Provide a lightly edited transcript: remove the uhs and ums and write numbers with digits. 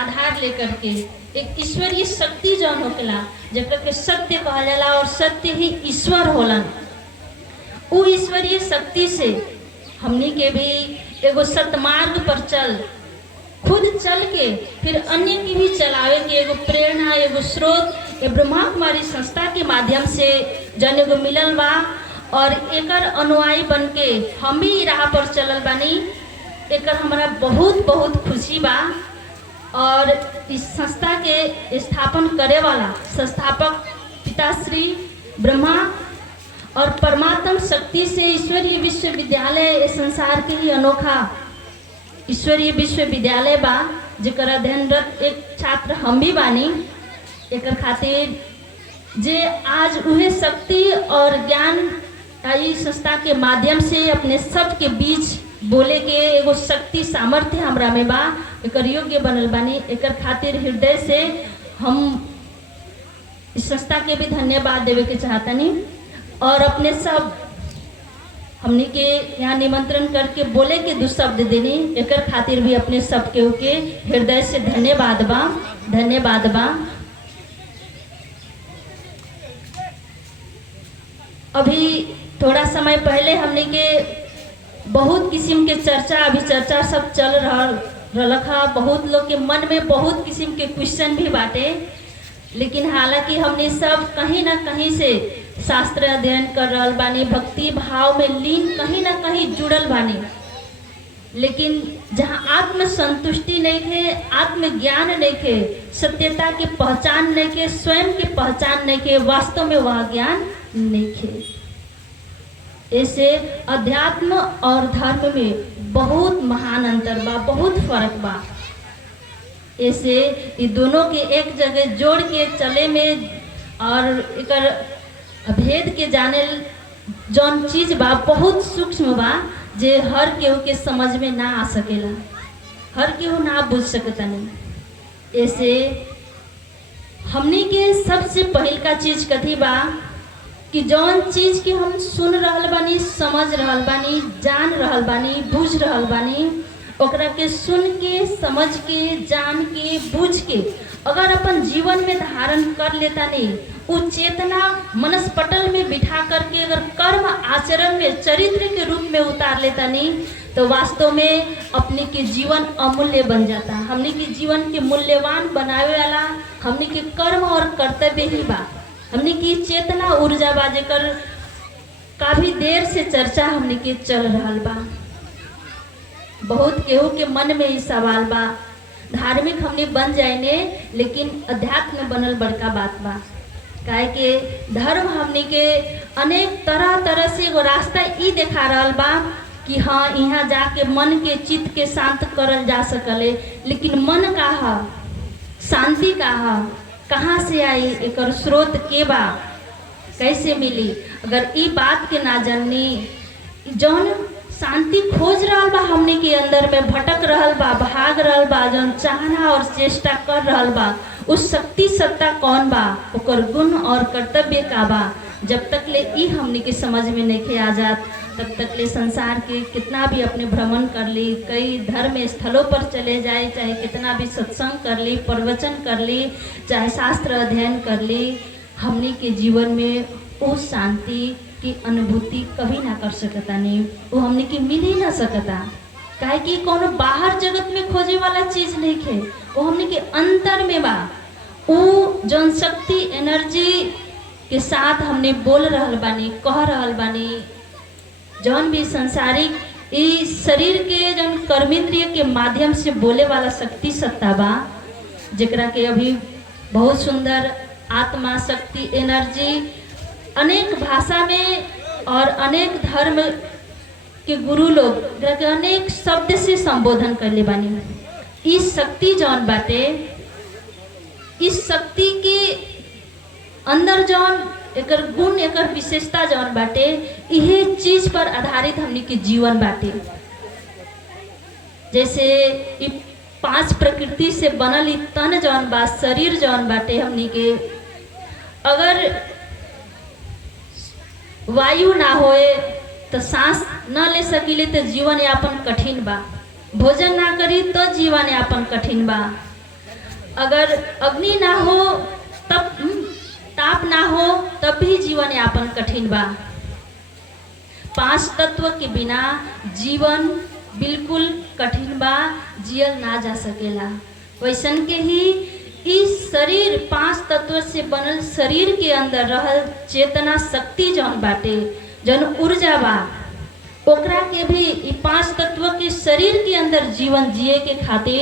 आधार लेकर के एक ईश्वरीय शक्ति जौन होकेला जेकरा के सत्य कहल जाला और सत्य ही ईश्वर होलन। उ ईश्वरीय शक्ति से हमनी के भी एगो सतमार्ग पर खुद चल के फिर अन्य की भी चलावे के एगो प्रेरणा, एगो स्रोत ब्रह्मा कुमारी संस्था के माध्यम से जन एगो मिलल बा और एकर अनुयायी बन के हम भी राह पर चलल बानी। एकर हमारा बहुत बहुत खुशी बा और इस संस्था के स्थापन करे वाला संस्थापक पिताश्री ब्रह्मा और परमात्म शक्ति से ईश्वरीय विश्वविद्यालय संसार के ही अनोखा ईश्वरीय विश्वविद्यालय बा जेकर अध्ययनरत एक छात्र हम भी बानी। एकर खातिर जे आज उहे शक्ति और ज्ञान इस संस्था के माध्यम से अपने सबके बीच बोले के एगो शक्ति सामर्थ्य हमरा में बा, एकर योग्य बनल बानी। एकर खातिर हृदय से हम इस संस्था के भी धन्यवाद देवे के चाहतनी और अपने सब हमनी के यहाँ निमंत्रण करके बोले के दो शब्द देनी, एकर खातिर भी अपने सब के हृदय से धन्यवाद बा, धन्यवाद बा। अभी थोड़ा समय पहले हमने के बहुत किस्म के चर्चा सब चल रहा, बहुत लोग के मन में बहुत किस्म के क्वेश्चन भी बाटे, लेकिन हालांकि हमने सब कहीं ना कहीं से शास्त्र अध्ययन कर रहल बानी, भक्ति भाव में लीन कहीं ना कहीं जुड़ल बानी, लेकिन जहाँ आत्म संतुष्टि नहीं थे, आत्मज्ञान नहीं थे, सत्यता की पहचान नहीं थे, स्वयं की पहचान नहीं थे, वास्तव में वह ज्ञान नहीं थे। ऐसे अध्यात्म और धर्म में बहुत महान अंतर बा, बहुत फर्क बा। ऐसे ये दोनों के एक जगह जोड़ के चले में और एकर भेद के जाने जौन चीज बा बहुत सूक्ष्म बा, जे हर केहू के समझ में ना आ सकेला, हर केहू ना बुझ सकता नहीं। ऐसे हमने के सबसे पहल का चीज कथी बा कि जौन चीज के हम सुन रहल बानी, समझ रहल बानी, जान रहल बानी, बुझ रहल बानी, ओकरा के सुन के, समझ के, जान के, बुझ के अगर अपन जीवन में धारण कर लेता नहीं, उस चेतना मनस्पटल में बिठा करके अगर कर्म आचरण में चरित्र के रूप में उतार लेता नहीं, तो वास्तव में अपने के जीवन अमूल्य बन जाता। हमने के जीवन के मूल्यवान बनावे वाला हमने के कर्म और कर्तव्य ही बा, हमने की चेतना ऊर्जा बा, जेकर काफी देर से चर्चा हमने के चल रहा बा। बहुत केहू के मन में ही सवाल बा, धार्मिक हमने बन जाएंगे लेकिन अध्यात्म में बनल बड़का बात बा। काहे के धर्म हमने के अनेक तरह से एगो रास्ता ई देखा रहल बा कि हाँ यहाँ जाके मन के चित्त के शांत करल जा सकले, लेकिन मन का है, शांति का है, कहाँ से आई, एकर स्रोत के बा, कैसे मिली। अगर ई बात के ना जाननी, जौन शांति खोज रहल बा हमने के अंदर में भटक रहल बा, भाग रहल बा, जौन चाहना और चेष्टा कर रहल बा, उस शक्ति सत्ता कौन बा, ओकर गुण और कर्तव्य का बा, जब तक ले ई हमने के समझ में नहीं आ जात, तब तक ले संसार के कितना भी अपने भ्रमण कर ली, कई धर्म स्थलों पर चले जाए, चाहे कितना भी सत्संग कर ली, प्रवचन कर ली, चाहे शास्त्र अध्ययन कर ली, हमने के जीवन में उस शांति की अनुभूति कभी ना कर सकता नहीं, वो हमने की मिल ही ना सकता। काहे कि कोनो बाहर जगत में खोजे वाला चीज नहीं है, वो हमने के अंतर में बा। वो जौन शक्ति एनर्जी के साथ हमने बोल रहल बानी, कह रहल बानी, जौन भी संसारिक इस शरीर के जौन कर्मेंद्रिय के माध्यम से बोले वाला शक्ति सत्ता बा, जेकरा के अभी बहुत सुंदर आत्मा शक्ति एनर्जी अनेक भाषा में और अनेक धर्म के गुरु लोग के अनेक शब्द से संबोधन कर ले बानी। इस शक्ति जौन बाटे, इस शक्ति के अंदर जौन एकर गुण, एकर विशेषता जौन बाटे, इहे चीज पर आधारित हमनी के जीवन बाटे। जैसे इ 5 प्रकृति से बनल इ तन जौन बा, शरीर जौन बाटे, हमनी के अगर वायु ना होए तो सांस न ले सकिले तो जीवन यापन कठिन बा, भोजन ना करी तो जीवन यापन कठिन बा, अगर अग्नि ना हो तब ताप ना हो तब भी जीवन यापन कठिन बा। 5 तत्व के बिना जीवन बिल्कुल कठिन बा, जियल ना जा सकेला। वैसन के ही इस शरीर 5 तत्व से बनल शरीर के अंदर रहल चेतना शक्ति जौन बाटे, जौन ऊर्जा बा, ओकरा के भी 5 तत्व के शरीर के अंदर जीवन जिए के खातिर